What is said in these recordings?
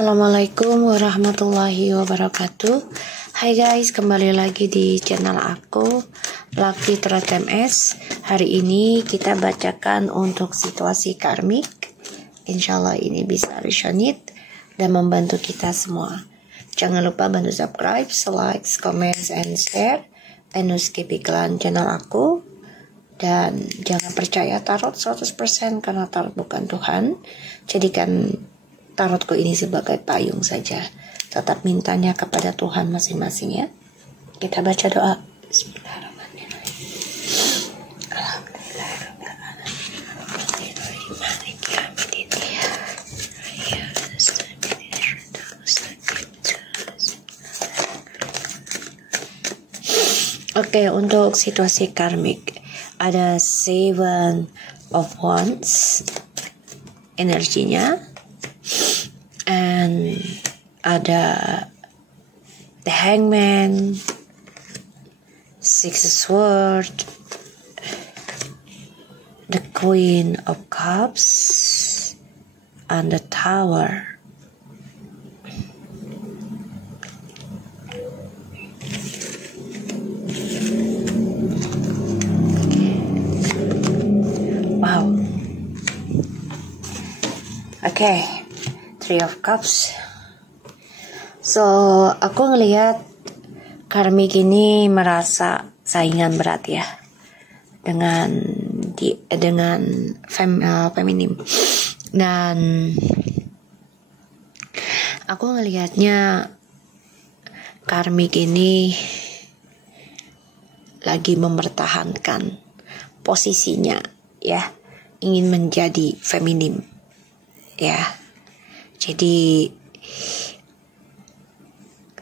Assalamualaikum warahmatullahi wabarakatuh. Hai guys, kembali lagi di channel aku Lakti.ms. Hari ini kita bacakan untuk situasi karmik. Insyaallah ini bisa resonate dan membantu kita semua. Jangan lupa bantu subscribe, like, comment, and share. And no skip iklan channel aku. Dan jangan percaya tarot 100% karena tarot bukan Tuhan. Jadikan tarotku ini sebagai payung saja. Tetap mintanya kepada Tuhan masing-masing ya. Kita baca doa. Bismillahirrahmanirrahim. Oke, untuk situasi karmik ada Seven of Wands energinya, and ada the Hangman, Six of Swords, the Queen of Cups, and the Tower. Wow. Okay, Three of Cups. So, aku ngelihat karmik ini merasa saingan berat ya dengan feminim, dan aku ngelihatnya karmik ini lagi mempertahankan posisinya ya, ingin menjadi feminim ya. Jadi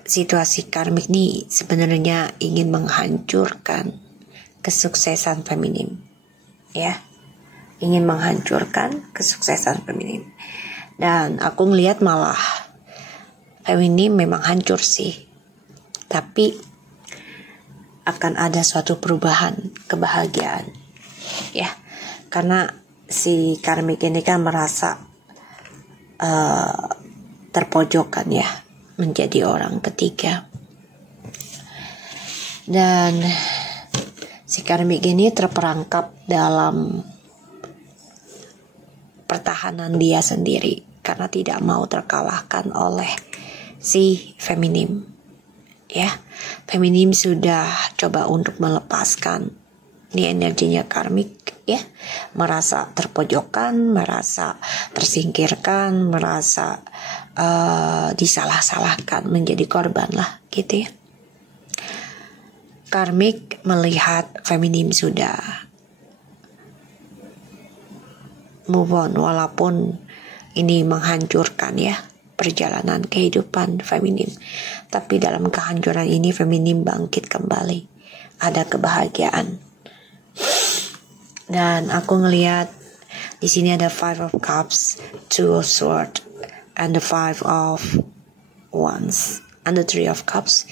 situasi karmik ini sebenarnya ingin menghancurkan kesuksesan feminim ya, ingin menghancurkan kesuksesan feminim. Dan aku ngelihat malah feminim memang hancur sih, tapi akan ada suatu perubahan kebahagiaan ya, karena si karmik ini kan merasa terpojokkan ya, menjadi orang ketiga. Dan si karmik ini terperangkap dalam pertahanan dia sendiri karena tidak mau terkalahkan oleh si feminim ya. Feminim sudah coba untuk melepaskan ini energinya karmik ya, merasa terpojokkan, merasa tersingkirkan, merasa disalah-salahkan, menjadi korban lah gitu ya. Karmik melihat feminim sudah move on, walaupun ini menghancurkan ya perjalanan kehidupan feminim, tapi dalam kehancuran ini feminim bangkit kembali, ada kebahagiaan. Dan aku ngelihat di sini ada Five of Cups, Two of Swords, and the Five of Wands, and the Three of Cups.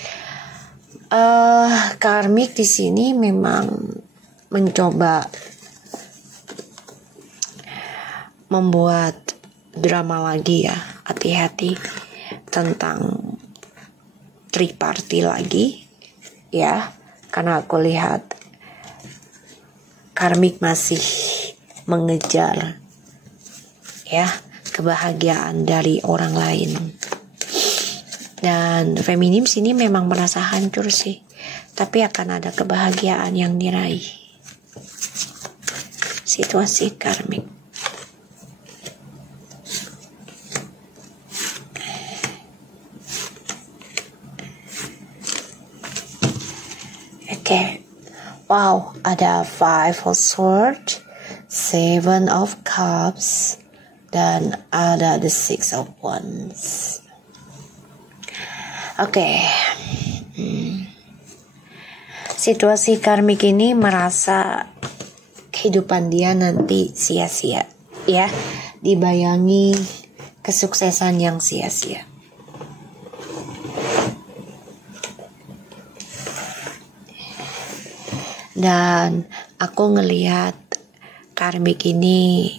Karmik di sini memang mencoba membuat drama lagi ya, hati-hati tentang triparty lagi ya, karena aku lihat karmik masih mengejar ya kebahagiaan dari orang lain. Dan feminim sini memang merasa hancur sih, tapi akan ada kebahagiaan yang diraih. Situasi karmik. Oke. Wow, ada Five of Swords, Seven of Cups, dan ada the Six of Wands. Oke. Situasi karmik ini merasa kehidupan dia nanti sia-sia ya, dibayangi kesuksesan yang sia-sia. Dan aku ngelihat karmik ini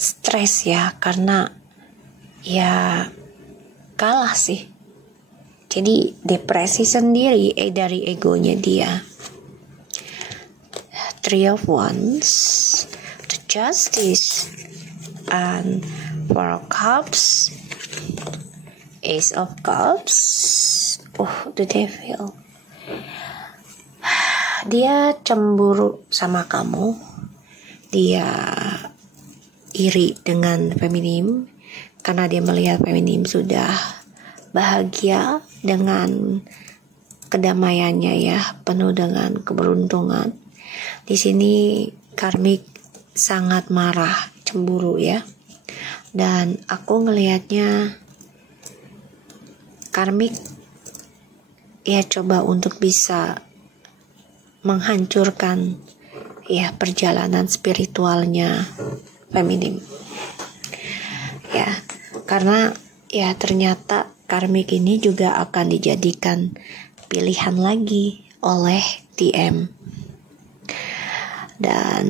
stres ya, karena ya kalah sih. Jadi depresi sendiri dari egonya dia. Three of Wands, the Justice, and Four of Cups, Ace of Cups, the Devil. Dia cemburu sama kamu, dia iri dengan feminim karena dia melihat feminim sudah bahagia dengan kedamaiannya ya, penuh dengan keberuntungan. Di sini karmik sangat marah, cemburu ya. Dan aku ngelihatnya karmik ya coba untuk bisa menghancurkan ya perjalanan spiritualnya feminim. Ya, karena ya ternyata karmik ini juga akan dijadikan pilihan lagi oleh TM. Dan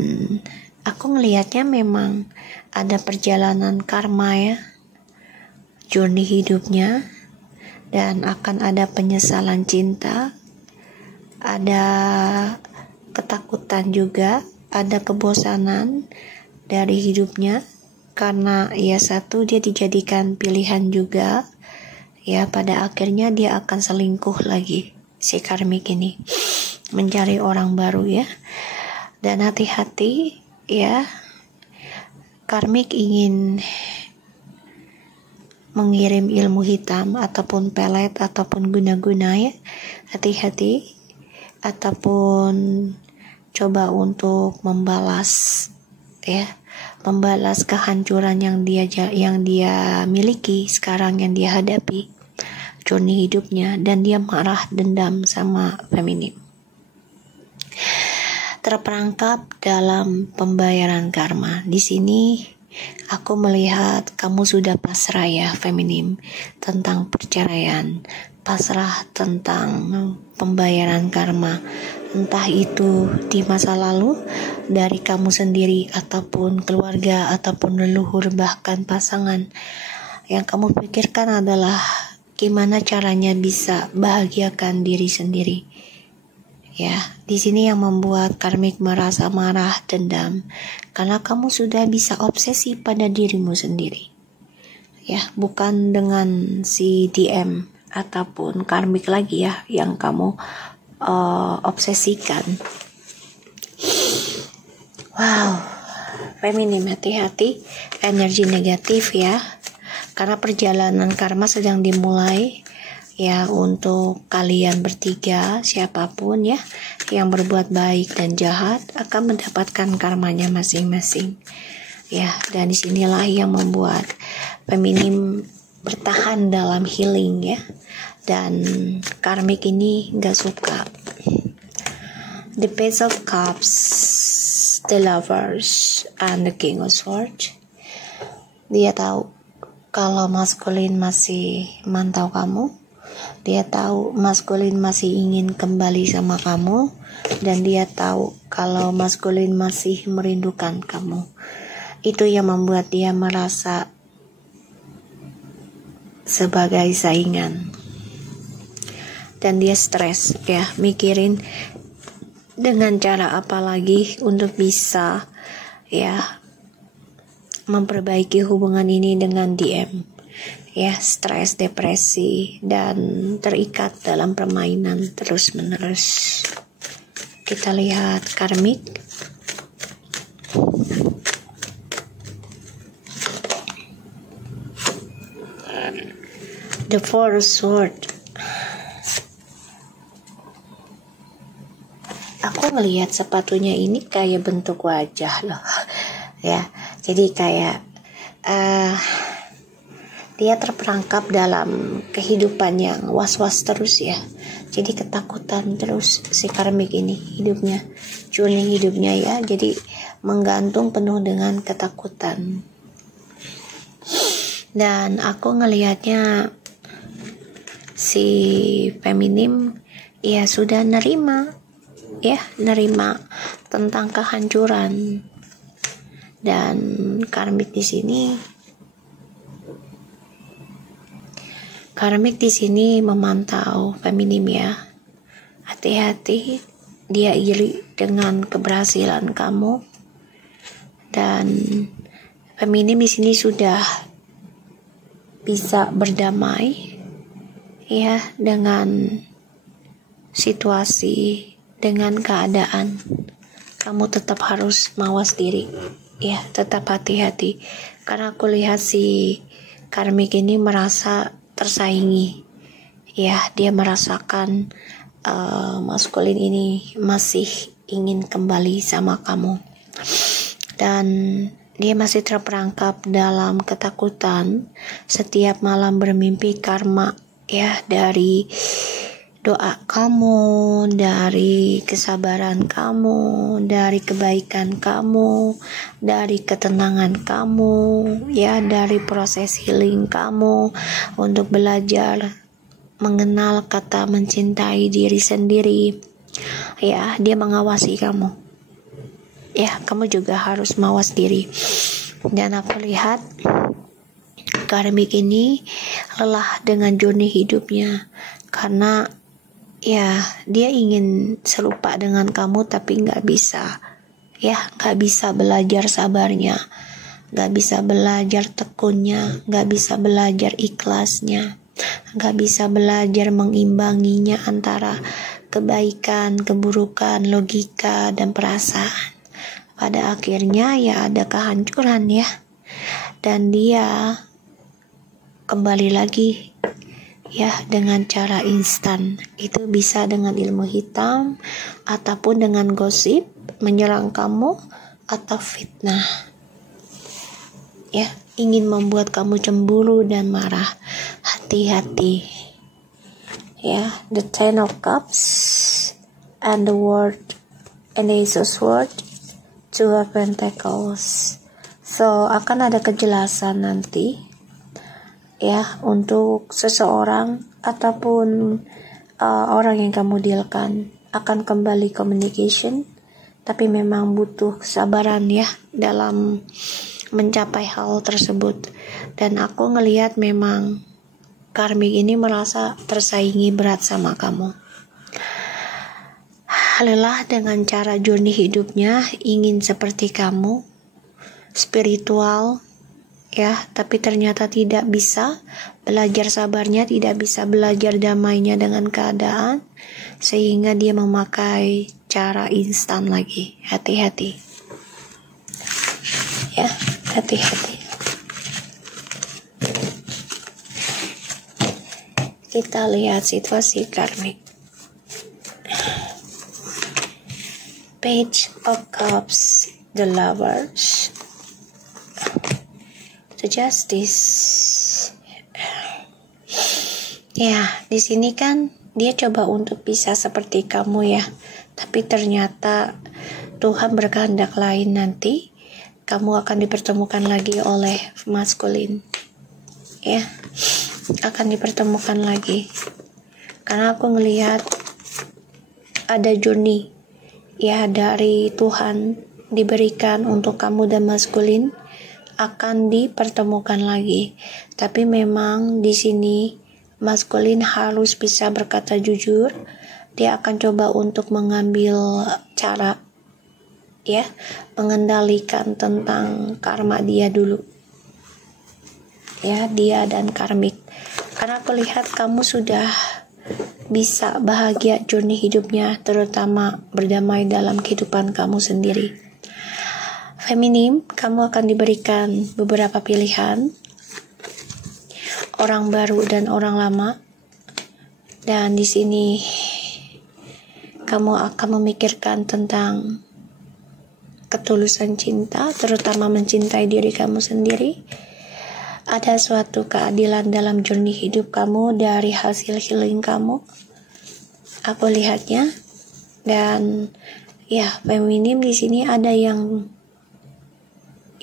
aku ngelihatnya memang ada perjalanan karma ya, journey hidupnya, dan akan ada penyesalan cinta, ada ketakutan juga, ada kebosanan dari hidupnya, karena ya satu dia dijadikan pilihan juga ya, pada akhirnya dia akan selingkuh lagi si karmik ini, mencari orang baru ya. Dan hati-hati ya, karmik ingin mengirim ilmu hitam ataupun pelet ataupun guna-guna ya, hati-hati, ataupun coba untuk membalas ya, membalas kehancuran yang dia miliki sekarang, yang dia hadapi journey hidupnya, dan dia marah, dendam sama feminim. Terperangkap dalam pembayaran karma. Di sini aku melihat kamu sudah pasrah ya feminim tentang perceraian, pasrah tentang pembayaran karma, entah itu di masa lalu dari kamu sendiri ataupun keluarga ataupun leluhur, bahkan pasangan. Yang kamu pikirkan adalah gimana caranya bisa bahagiakan diri sendiri. Ya, di sini yang membuat karmik merasa marah, dendam, karena kamu sudah bisa obsesi pada dirimu sendiri. Ya, bukan dengan si DM ataupun karmik lagi ya yang kamu obsesikan. Wow, feminim, hati-hati energi negatif ya, karena perjalanan karma sedang dimulai. Ya, untuk kalian bertiga, siapapun ya yang berbuat baik dan jahat akan mendapatkan karmanya masing-masing. Ya, dan disinilah yang membuat feminim bertahan dalam healing ya. Dan karmik ini gak suka. The Page of Cups, The Lovers, and the King of Swords. Dia tahu kalau maskulin masih mantau kamu. Dia tahu maskulin masih ingin kembali sama kamu, dan dia tahu kalau maskulin masih merindukan kamu. Itu yang membuat dia merasa sebagai saingan, dan dia stres ya, mikirin dengan cara apa lagi untuk bisa ya memperbaiki hubungan ini dengan DM. Ya, stres, depresi, dan terikat dalam permainan terus-menerus. Kita lihat karmik. The Four Swords. Aku melihat sepatunya ini kayak bentuk wajah loh. Ya, jadi kayak dia terperangkap dalam kehidupan yang was-was terus ya. Jadi ketakutan terus si karmik ini hidupnya, journey hidupnya ya. Jadi menggantung penuh dengan ketakutan. Dan aku ngelihatnya si feminim ya sudah nerima tentang kehancuran. Dan karmik di sini memantau feminim ya. Hati-hati, dia iri dengan keberhasilan kamu. Dan feminim di sini sudah bisa berdamai ya dengan situasi, dengan keadaan. Kamu tetap harus mawas diri ya, tetap hati-hati, karena aku lihat si karmik ini merasa tersaingi ya. Dia merasakan maskulin ini masih ingin kembali sama kamu, dan dia masih terperangkap dalam ketakutan. Setiap malam bermimpi karma ya, dari doa kamu, dari kesabaran kamu, dari kebaikan kamu, dari ketenangan kamu ya, dari proses healing kamu untuk belajar mengenal kata mencintai diri sendiri ya. Dia mengawasi kamu ya, kamu juga harus mawas diri. Dan aku lihat karmik ini lelah dengan journey hidupnya, karena ya dia ingin serupa dengan kamu tapi nggak bisa ya, nggak bisa belajar sabarnya, nggak bisa belajar tekunnya, nggak bisa belajar ikhlasnya, nggak bisa belajar mengimbanginya antara kebaikan, keburukan, logika, dan perasaan. Pada akhirnya ya ada kehancuran ya, dan dia kembali lagi ya dengan cara instan. Itu bisa dengan ilmu hitam ataupun dengan gosip menyerang kamu atau fitnah ya, ingin membuat kamu cemburu dan marah. Hati-hati ya. The Ten of Cups and the World and the Ace of Swords, Two of Pentacles. So akan ada kejelasan nanti ya untuk seseorang ataupun orang yang kamu dealkan. Akan kembali communication, tapi memang butuh kesabaran ya dalam mencapai hal tersebut. Dan aku ngelihat memang karmik ini merasa tersaingi berat sama kamu. Lelah dengan cara journey hidupnya, ingin seperti kamu, spiritual ya, tapi ternyata tidak bisa belajar sabarnya, tidak bisa belajar damainya dengan keadaan, sehingga dia memakai cara instan lagi. Hati-hati ya, hati-hati. Kita lihat situasi karmik. Page of Cups, the Lovers, the Justice. Ya, di sini kan dia coba untuk bisa seperti kamu ya, tapi ternyata Tuhan berkehendak lain. Nanti kamu akan dipertemukan lagi oleh maskulin ya, akan dipertemukan lagi, karena aku ngelihat ada journey ya dari Tuhan diberikan untuk kamu, dan maskulin akan dipertemukan lagi. Tapi memang di sini maskulin harus bisa berkata jujur. Dia akan coba untuk mengambil cara ya, mengendalikan tentang karma dia dulu ya, dia dan karmik. Karena aku lihat kamu sudah bisa bahagia journey hidupnya, terutama berdamai dalam kehidupan kamu sendiri. Feminim, kamu akan diberikan beberapa pilihan, orang baru dan orang lama. Dan di sini kamu akan memikirkan tentang ketulusan cinta, terutama mencintai diri kamu sendiri. Ada suatu keadilan dalam journey hidup kamu dari hasil healing kamu, aku lihatnya. Dan ya, feminim di sini ada yang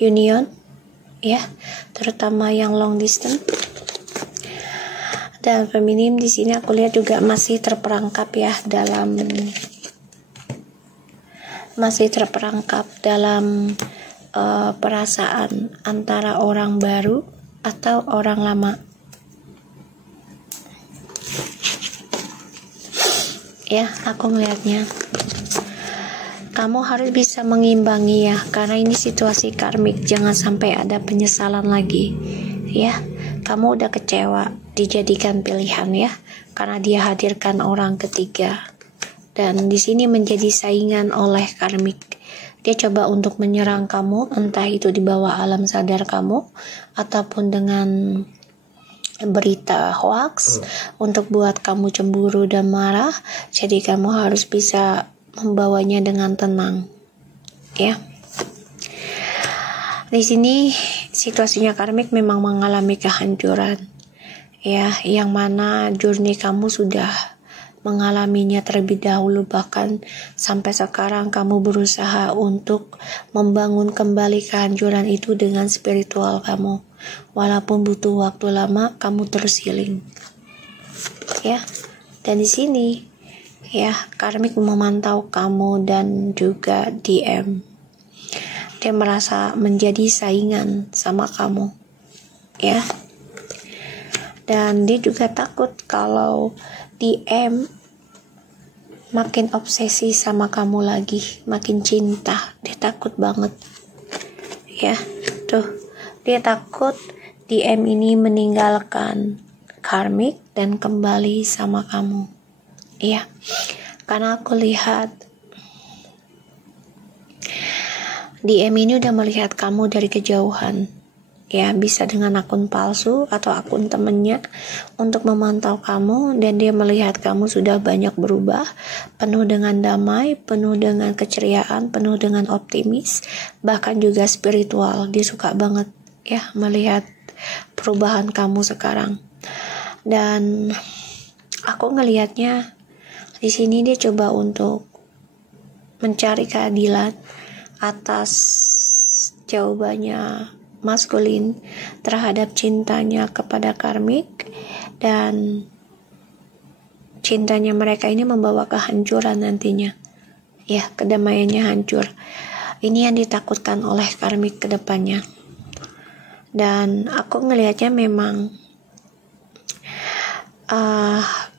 union ya, terutama yang long distance. Dan feminim di sini aku lihat juga masih terperangkap ya dalam perasaan antara orang baru atau orang lama. Ya, aku melihatnya kamu harus bisa mengimbangi ya, karena ini situasi karmik. Jangan sampai ada penyesalan lagi ya. Kamu udah kecewa dijadikan pilihan ya, karena dia hadirkan orang ketiga, dan di sini menjadi saingan oleh karmik. Dia coba untuk menyerang kamu, entah itu di bawah alam sadar kamu ataupun dengan berita hoax untuk buat kamu cemburu dan marah. Jadi kamu harus bisa membawanya dengan tenang ya. Di sini situasinya karmik memang mengalami kehancuran ya, yang mana journey kamu sudah mengalaminya terlebih dahulu, bahkan sampai sekarang kamu berusaha untuk membangun kembali kehancuran itu dengan spiritual kamu. Walaupun butuh waktu lama, kamu terus healing ya. Dan di sini ya, karmik memantau kamu dan juga DM. Dia merasa menjadi saingan sama kamu ya. Dan dia juga takut kalau DM makin obsesi sama kamu lagi, makin cinta. Dia takut banget ya. Tuh, dia takut DM ini meninggalkan karmik dan kembali sama kamu. Iya, karena aku lihat DM ini udah melihat kamu dari kejauhan. Ya, bisa dengan akun palsu atau akun temennya untuk memantau kamu, dan dia melihat kamu sudah banyak berubah, penuh dengan damai, penuh dengan keceriaan, penuh dengan optimis, bahkan juga spiritual. Dia suka banget ya melihat perubahan kamu sekarang. Dan aku ngelihatnya di sini dia coba untuk mencari keadilan atas jawabannya maskulin terhadap cintanya kepada karmik, dan cintanya mereka ini membawa kehancuran nantinya ya, kedamaiannya hancur. Ini yang ditakutkan oleh karmik ke depannya. Dan aku ngelihatnya memang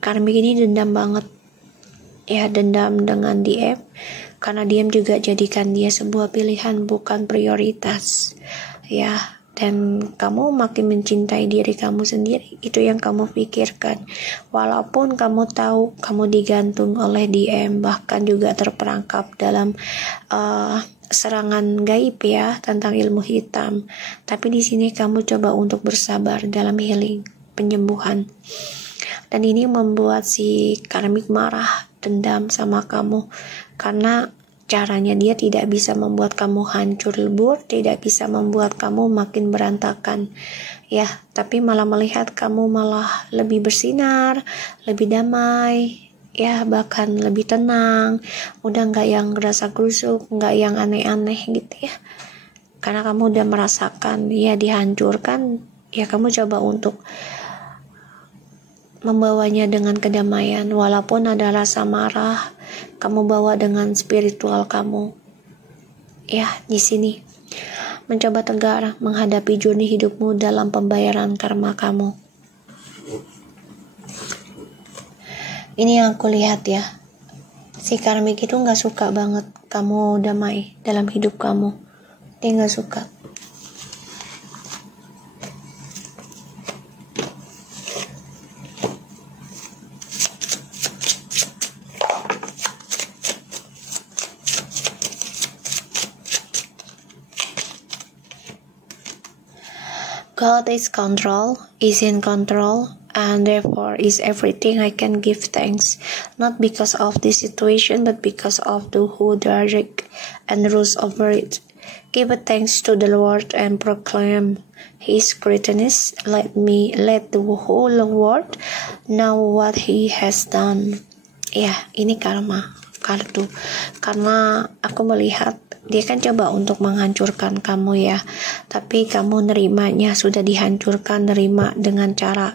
karmik ini dendam banget ya, dendam dengan DM, karena DM juga jadikan dia sebuah pilihan, bukan prioritas ya. Dan kamu makin mencintai diri kamu sendiri, itu yang kamu pikirkan. Walaupun kamu tahu kamu digantung oleh DM, bahkan juga terperangkap dalam serangan gaib ya tentang ilmu hitam, tapi di sini kamu coba untuk bersabar dalam healing, penyembuhan. Dan ini membuat si karmik marah, dendam sama kamu, karena caranya dia tidak bisa membuat kamu hancur lebur, tidak bisa membuat kamu makin berantakan ya, tapi malah melihat kamu malah lebih bersinar, lebih damai ya, bahkan lebih tenang, udah nggak yang gerasa gerusuk, nggak yang aneh-aneh gitu ya. Karena kamu udah merasakan ya dihancurkan ya, kamu coba untuk membawanya dengan kedamaian. Walaupun ada rasa marah, kamu bawa dengan spiritual kamu ya. Di sini mencoba tegar menghadapi journey hidupmu dalam pembayaran karma kamu. Ini yang aku lihat ya, si karmik itu gak suka banget kamu damai dalam hidup kamu. Dia gak suka. God is in control, and therefore is everything I can give thanks, not because of this situation, but because of the who direct and rules over it. Give thanks to the Lord and proclaim His greatness. Let the whole world know what He has done. Ya, ini kartu. Karena aku melihat dia kan coba untuk menghancurkan kamu ya, tapi kamu nerimanya, sudah dihancurkan, nerima dengan cara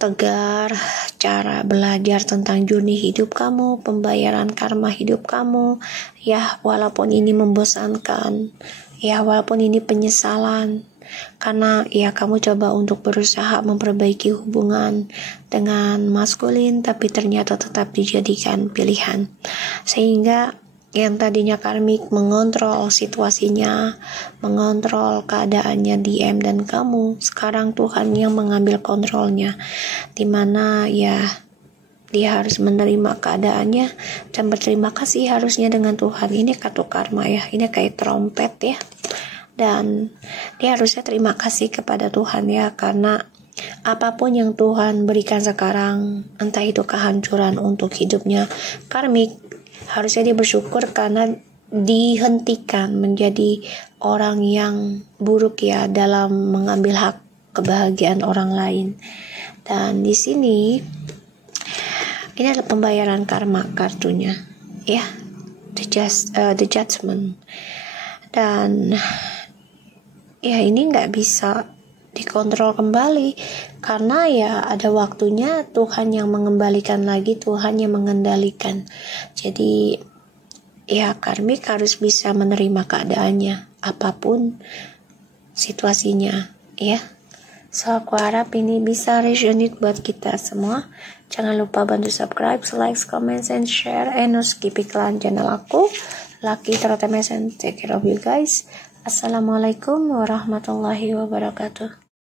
tegar, cara belajar tentang journey hidup kamu, pembayaran karma hidup kamu ya. Walaupun ini membosankan Ya, walaupun ini penyesalan, karena ya kamu coba untuk berusaha memperbaiki hubungan dengan maskulin, tapi ternyata tetap dijadikan pilihan. Sehingga yang tadinya karmik mengontrol situasinya, mengontrol keadaannya DM dan kamu, sekarang Tuhan yang mengambil kontrolnya, dimana ya dia harus menerima keadaannya dan berterima kasih harusnya dengan Tuhan. Ini kartu karma ya, ini kayak trompet ya, dan dia harusnya terima kasih kepada Tuhan ya, karena apapun yang Tuhan berikan sekarang, entah itu kehancuran untuk hidupnya karmik, harusnya dia bersyukur karena dihentikan menjadi orang yang buruk ya, dalam mengambil hak kebahagiaan orang lain. Dan di sini ini adalah pembayaran karma kartunya ya, the judgment. Dan ya ini nggak bisa dikontrol kembali, karena ya ada waktunya Tuhan yang mengembalikan lagi, Tuhan yang mengendalikan. Jadi ya karmik harus bisa menerima keadaannya apapun situasinya ya. So aku harap ini bisa resonate buat kita semua. Jangan lupa bantu subscribe, like, comment, and share, and no skip iklan channel aku, Lucky Tarot MS, and take care of you guys. Assalamualaikum warahmatullahi wabarakatuh.